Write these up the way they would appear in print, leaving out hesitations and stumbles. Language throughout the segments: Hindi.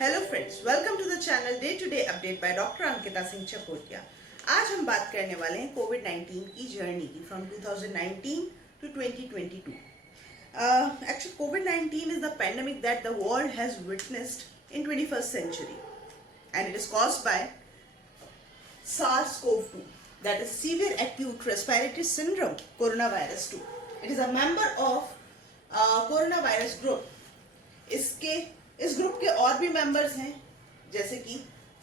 Hello friends, welcome to the channel day to day update by doctor Ankita Singh Chakotiya. आज हम बात करने वाले हैं कोविड-19 की जर्नी की from 2019 to 2022। Actually, COVID-19 is the pandemic that the world has witnessed in 21st century, and it is caused by SARS-CoV-2, that is severe acute respiratory syndrome, coronavirus 2. It is a member of coronavirus group. इस ग्रुप के और भी मेंबर्स हैं, जैसे कि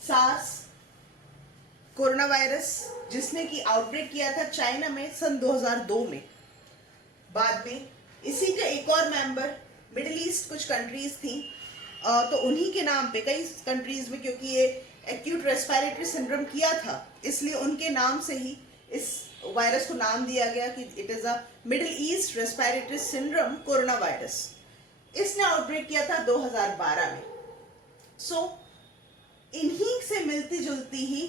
सार्स कोरोना वायरस, जिसने की आउटब्रेक किया था चाइना में सन 2002 में। बाद में इसी का एक और मेंबर मिडिल ईस्ट कुछ कंट्रीज थी, तो उन्हीं के नाम पे कई कंट्रीज में, क्योंकि ये एक्यूट रेस्पिरेटरी सिंड्रोम किया था, इसलिए उनके नाम से ही इस वायरस को नाम दिया गया कि it is a middle east respiratory syndrome corona virus. इसने आउटब्रेक किया था 2012 में। इन्हीं से मिलती जुलती ही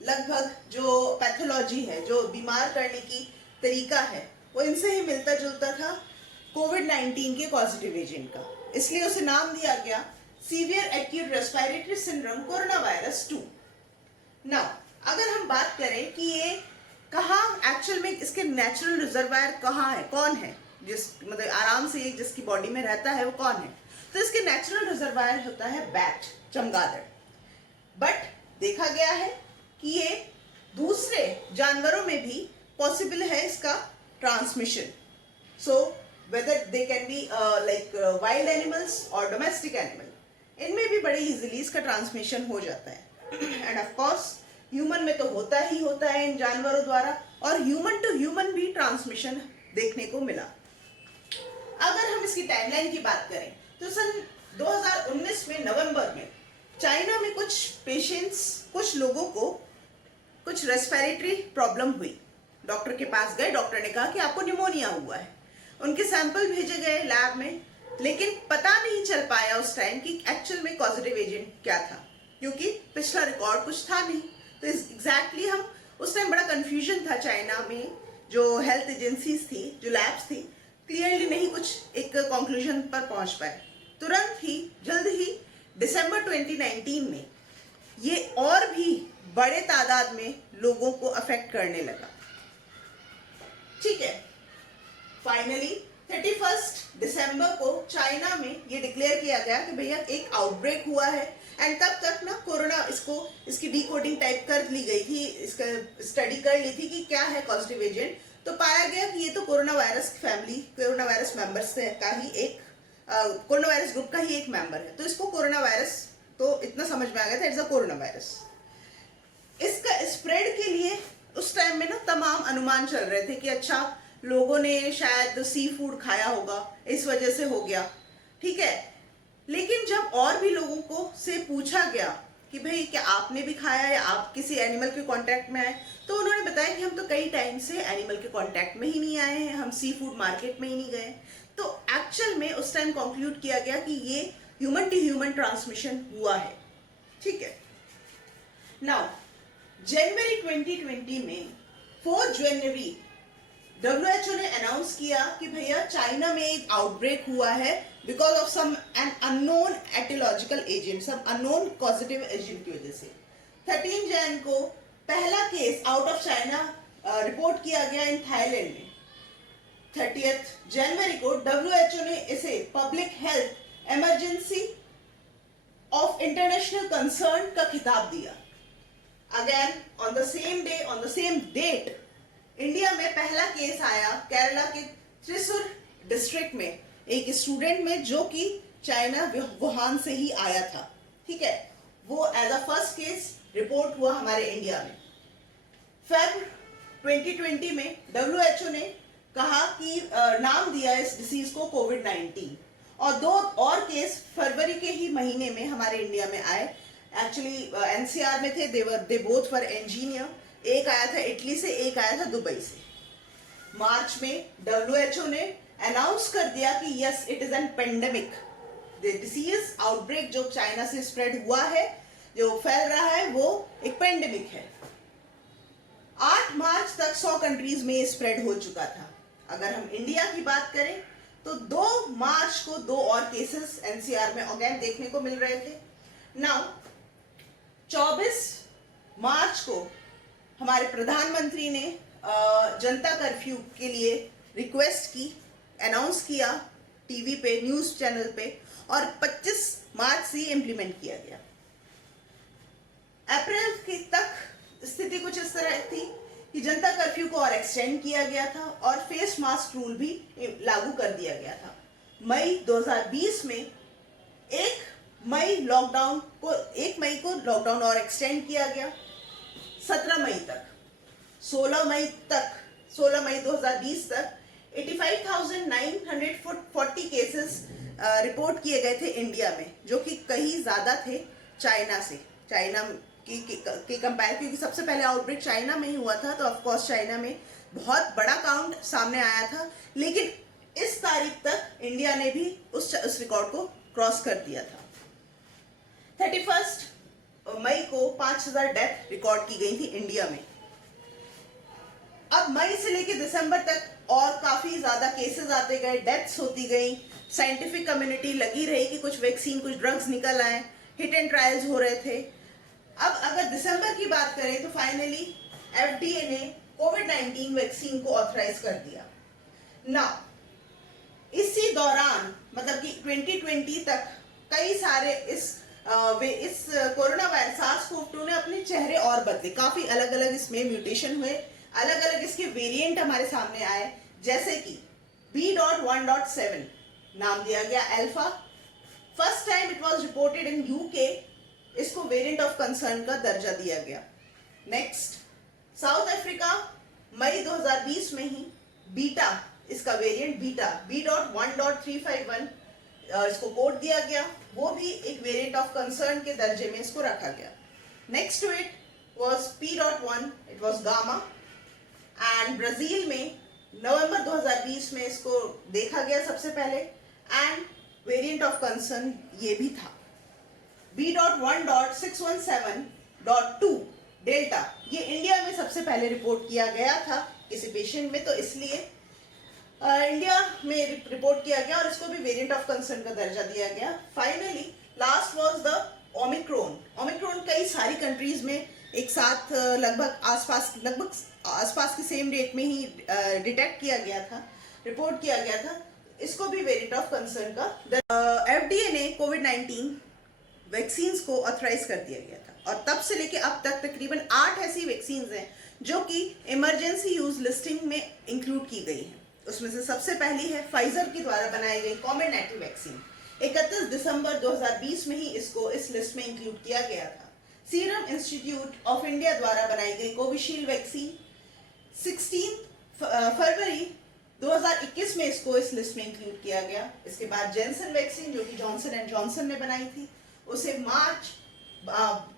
लगभग जो पैथोलॉजी है, जो बीमार करने की तरीका है, वो इनसे ही मिलता जुलता था कोविड-19 के पॉजिटिव एजेंट का, इसलिए उसे नाम दिया गया severe acute respiratory syndrome corona virus 2। Now अगर हम बात करें कि ये कहाँ एक्चुअल में इसके नेचुरल रिजर्वायर कहाँ है, कौन है, जिस मतलब आराम से जिसकी बॉडी में रहता है, वो कौन है, तो इसके नेचुरल रिजर्वायर होता है बैट, चमगादड़। बट देखा गया है कि ये दूसरे जानवरों में भी पॉसिबल है इसका transmission. So whether they can be like wild animals और डोमेस्टिक एनिमल, इनमें भी बड़े इजीली इसका ट्रांसमिशन हो जाता है। एंड ऑफ कोर्स ह्यूमन में तो होता ही होता है इन जानवरों द्वारा, और ह्यूमन टू ह्यूमन भी ट्रांसमिशन देखने को मिला। अगर हम इसकी टाइमलाइन की बात करें तो सन 2019 में नवंबर में चाइना में कुछ लोगों को कुछ रेस्पिरेटरी प्रॉब्लम हुई। डॉक्टर के पास गए, डॉक्टर ने कहा कि आपको निमोनिया हुआ है। उनके सैंपल भेजे गए लैब में, लेकिन पता नहीं चल पाया उस टाइम कि एक्चुअल में पॉजिटिव एजेंट क्या था, क्योंकि पिछला रिकॉर्ड कुछ था नहीं। तो एग्जैक्टली हम उस टाइम बड़ा कंफ्यूजन था चाइना में, जो हेल्थ एजेंसीज थी, जो लैब्स थी, क्लियरली नहीं कुछ एक कंक्लूजन पर पहुंच पाए। तुरंत ही जल्द ही दिसंबर 2019 में ये और भी बड़े तादाद में लोगों को अफेक्ट करने लगा। ठीक है, फाइनली 31 दिसंबर को चाइना में ये डिक्लेयर किया गया कि भैया एक आउटब्रेक हुआ है। एंड तब तक ना कोरोना इसकी डीकोडिंग टाइप कर ली गई थी, इसका स्टडी कर ली थी कि क्या है पॉजिटिव एजेंट। तो पाया गया कि ये तो corona virus family, corona virus members का ही एक कोरोना वायरस ग्रुप का ही एक मेंबर है। तो इसको कोरोना वायरस तो इतना समझ में आ गया था, इट्स अ कोरोना वायरस। इसका स्प्रेड के लिए उस टाइम में ना तमाम अनुमान चल रहे थे कि अच्छा, लोगों ने शायद सी फूड खाया होगा, इस वजह से हो गया। ठीक है, लेकिन जब और भी लोगों को से पूछा गया कि भाई क्या आपने भी खाया या आप किसी एनिमल के कांटेक्ट में आए, तो उन्होंने बताया कि हम तो कई टाइम से एनिमल के कांटेक्ट में ही नहीं आए हैं, हम सी फूड मार्केट में ही नहीं गए। तो एक्चुअल में उस टाइम कंक्लूड किया गया कि ये ह्यूमन टू ह्यूमन ट्रांसमिशन हुआ है। ठीक है, नाउ जनवरी 2020 में 4 जनवरी WHO ने अनाउंस किया कि भैया चाइना में एक आउटब्रेक हुआ है because of some an unknown etiological agent, some unknown positive agent की वजह से। 13 जन को पहला case out of China report किया गया इन थाईलैंड में। 30 जनवरी को WHO ने इसे public health emergency of international concern का खिताब दिया। Again on the same day, on the same date, India में पहला केस आया केरला के त्रिशूर डिस्ट्रिक्ट में, एक स्टूडेंट में, जो कि चाइना वुहान से ही आया था। ठीक है, वो as a first case report हुआ हमारे इंडिया में। फेब 2020 में WHO ने कहा कि नाम दिया इस डिसीज को कोविड-19, और 2 और केस फरवरी के ही महीने में हमारे इंडिया में आए। एक्चुअली NCR में थे, दे बोथ वर इंजीनियर। एक आया था इटली से, एक आया था दुबई से। मार्च में WHO ने अनाउंस कर दिया कि yes, it is an pandemic, the disease outbreak जो चाइना से स्प्रेड हुआ है, जो फैल रहा है, वो एक पेंडेमिक है। 8 मार्च तक 100 कंट्रीज में स्प्रेड हो चुका था। अगर हम इंडिया की बात करें तो 2 मार्च को 2 और केसेस NCR में अगेन देखने को मिल रहे थे। नाउ 24 मार्च को हमारे प्रधानमंत्री ने जनता कर्फ्यू के लिए रिक्वेस्ट की, अनाउंस किया टीवी पे, न्यूज चैनल पे, और 25 मार्च से इम्प्लीमेंट किया गया। अप्रैल की तक स्थिति कुछ इस तरह थी कि जनता कर्फ्यू को और एक्सटेंड किया गया था और फेस मास्क रूल भी लागू कर दिया गया था। मई 2020 में 1 मई को लॉकडाउन और एक्सटेंड किया गया 17 मई तक। 16 मई 2020 तक 85,940 केसेस रिपोर्ट किए गए थे इंडिया में, जो कि कहीं ज्यादा थे चाइना की कंपेयर, क्योंकि सबसे पहले आउटब्रेक चाइना में ही हुआ था, तो ऑफकोर्स चाइना में बहुत बड़ा काउंट सामने आया था। लेकिन इस तारीख तक इंडिया ने भी उस रिकॉर्ड को क्रॉस कर दिया था। 31 मई को 5,000 डेथ रिकॉर्ड की गई थी इंडिया में। अब मई से लेकर दिसंबर तक और काफी ज्यादा केसेस आते गए, डेथ्स होती गई, साइंटिफिक कम्युनिटी लगी रही कि कुछ वैक्सीन, कुछ ड्रग्स निकल आए, हिट एंड ट्रायल्स हो रहे थे। अब अगर दिसंबर की बात करें तो फाइनली एफडीए ने कोविड-19 वैक्सीन को ऑथराइज कर दिया ना। इसी दौरान मतलब कि 2020 तक कई सारे इस कोरोना वायरस SARS-CoV-2 ने अपने चेहरे और बदले, काफी अलग अलग इसमें म्यूटेशन हुए, अलग अलग इसके वेरिएंट हमारे सामने आए, जैसे कि B.1.7 नाम दिया गया alpha. First time it was reported in UK, इसको वेरिएंट ऑफ कंसर्न का दर्जा दिया गया। नेक्स्ट, साउथ अफ्रीका मई 2020 में ही बीटा, इसका वेरिएंट बीटा B.1.351 इसको कोड दिया गया, वो भी एक वेरिएंट ऑफ कंसर्न के दर्जे में इसको रखा गया। Next to it was P.1, it was gamma, and Brazil में नवंबर 2020 में इसको देखा गया सबसे पहले, एंड वेरिएंट ऑफ कंसर्न ये भी था। B.1.617.2 डेल्टा, ये इंडिया में सबसे पहले रिपोर्ट किया गया था किसी पेशेंट में, तो इसलिए इंडिया में रिपोर्ट किया गया और इसको भी वेरिएंट ऑफ कंसर्न का दर्जा दिया गया। Finally last was the Omicron कई सारी कंट्रीज में एक साथ लगभग आसपास की सेम डेट में ही डिटेक्ट किया गया था, रिपोर्ट किया गया था, इसको भी वेरिएंट ऑफ कंसर्न का। एफडीए ने कोविड-19 वैक्सीन्स को ऑथराइज कर दिया गया था और तब से लेके अब तक तकरीबन 8 ऐसी वैक्सीन्स हैं जो कि इमरजेंसी यूज लिस्टिंग में इंक्लूड की गई हैं। उसमें से सबसे पहली है फाइजर के द्वारा बनाई गई कॉमेर्नेटिव वैक्सीन। 31 दिसंबर 2020 में ही इसको इस लिस्ट में इंक्लूड किया गया था। सीरम इंस्टीट्यूट ऑफ इंडिया द्वारा बनाई गई कोविशील्ड वैक्सीन 16 फरवरी 2021 में इसको इस लिस्ट में इंक्लूड किया गया। इसके बाद जॉनसन वैक्सीन, जो कि जॉनसन एंड जॉनसन ने बनाई थी, उसे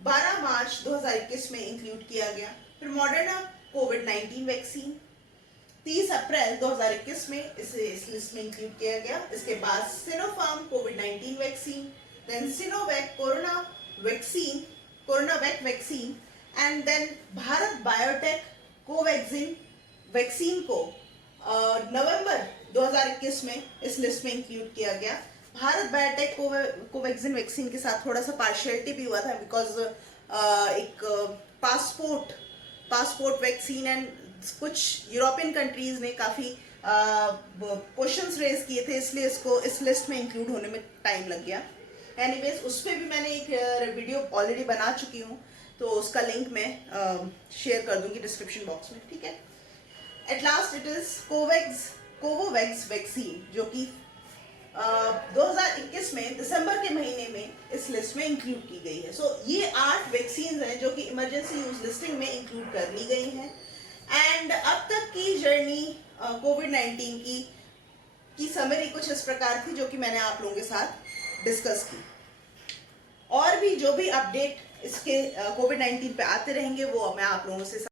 12 मार्च 2021 में इंक्लूड किया गया। फिर मॉडर्ना कोविड-19 वैक्सीन 30 अप्रैल 2021 में इसे इस लिस्ट में इंक्लूड किया गया। इसके बाद सिनोफार्म कोविड-19 vaccine, then Sinovac CoronaVac vaccine, and then Bharat Biotech Covaxin vaccine को नवंबर 2021 में इस लिस्ट में इंक्लूड किया गया। भारत बायोटेक कोवैक्सीन वैक्सीन के साथ थोड़ा सा पार्शियलिटी भी हुआ था, बिकॉज एक पासपोर्ट वैक्सीन एंड कुछ यूरोपियन कंट्रीज ने काफी क्वेश्चंस रेज किए थे, इसलिए इसको इस लिस्ट में इंक्लूड होने में टाइम लग गया। एनीवेज, उस पर भी मैंने एक वीडियो ऑलरेडी बना चुकी हूँ, तो उसका लिंक मैं शेयर कर दूंगी डिस्क्रिप्शन बॉक्स में, ठीक है। At last it is Covovax vaccine, जो कि 2021 में दिसंबर के महीने में इस लिस्ट में इंक्लूड की गई है। सो ये 8 वैक्सीन हैं जो कि इमरजेंसी यूज लिस्टिंग में इंक्लूड कर ली गई हैं। एंड अब तक की जर्नी कोविड-19 की समरी कुछ इस प्रकार थी, जो कि मैंने आप लोगों के साथ डिस्कस की। और भी जो भी अपडेट इसके कोविड-19 पे आते रहेंगे वो मैं आप लोगों से